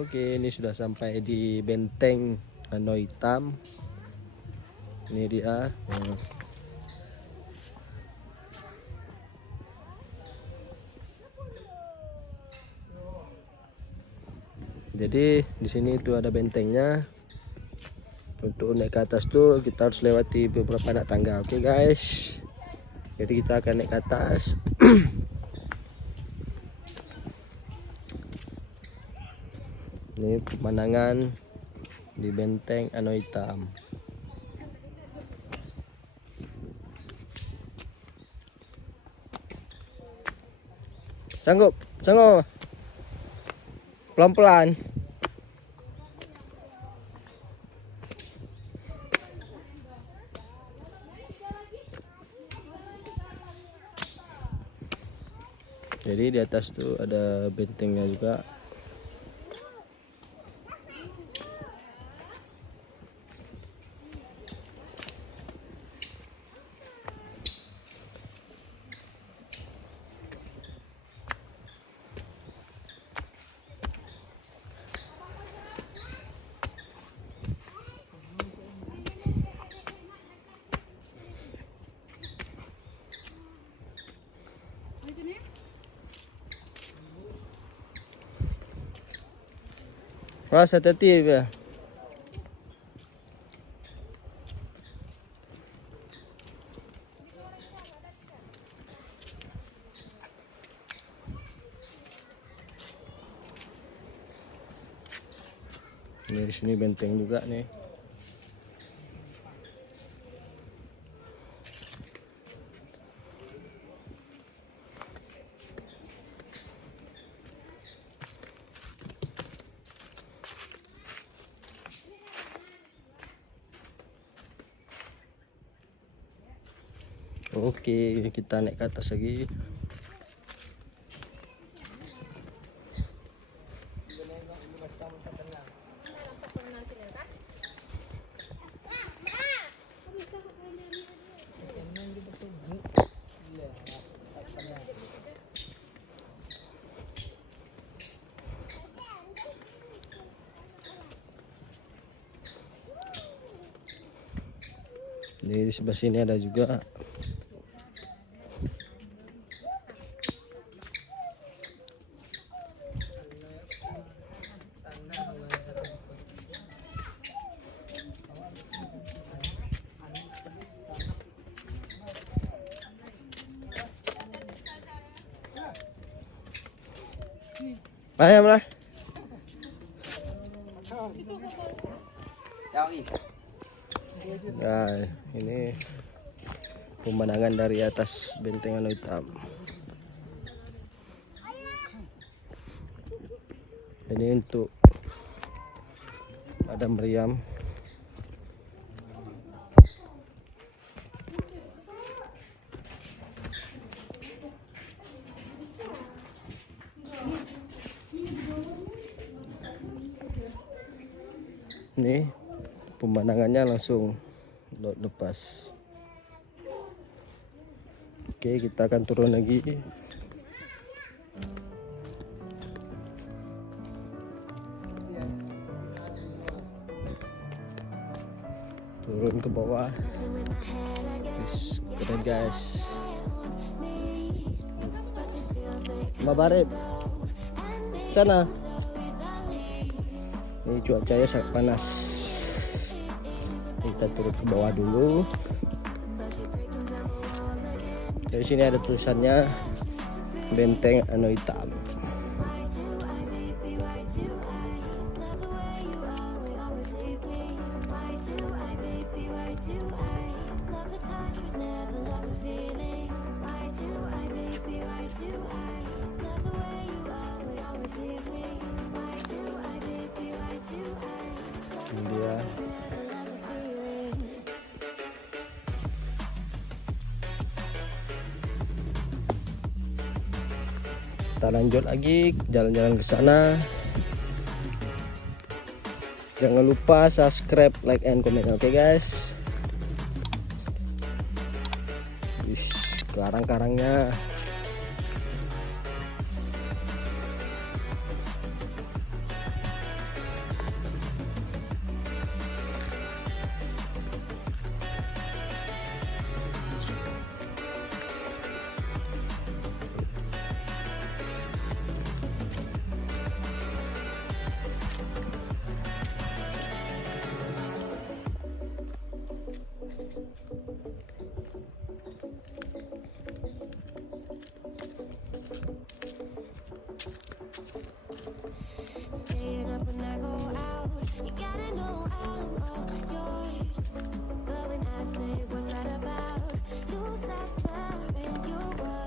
Oke, ini sudah sampai di benteng Hanoi Hitam. Ini dia. Jadi di sini itu ada bentengnya. Untuk naik ke atas tuh kita harus lewati beberapa anak tangga. Oke guys. Jadi kita akan naik ke atas. Ini pemandangan di benteng Hanoi Hitam. Sanggup, sanggup. Pelan-pelan. Jadi di atas tuh ada bentengnya juga. Wah, hati-hati ya. Ini di sini benteng juga nih. Oke, kita naik ke atas lagi. Di sebelah sini ada juga. Ayam lah. Nah, ini pemandangan dari atas benteng Hanoi Hitam. Ini untuk Madam Meriam. Ini pemandangannya langsung lepas. Oke, kita akan turun lagi. Turun ke bawah. Keren guys. Mbak Barip, sana. Ini cuacanya sangat panas. Kita turun ke bawah dulu. Dari sini ada tulisannya Benteng Hanoi Hitam. Ini dia. Kita lanjut lagi jalan-jalan ke sana. Jangan lupa subscribe, like, and comment. Oke guys. Karang-karangnya.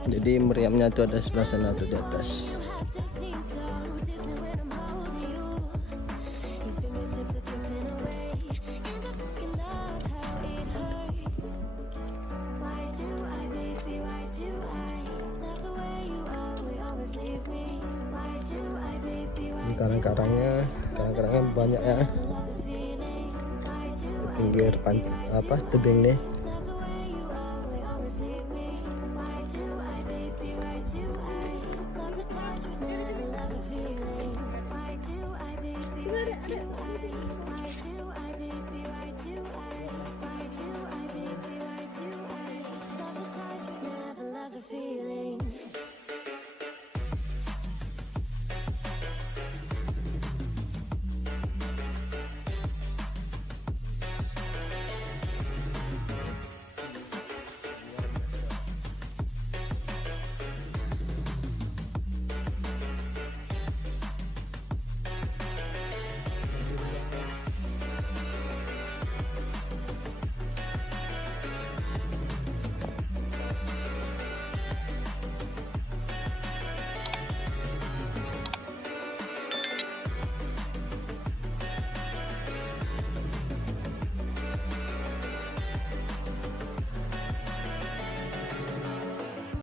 Jadi meriamnya tuh ada sebelah sana tuh di atas. Karang-karangnya banyak ya, pinggir tebing nih.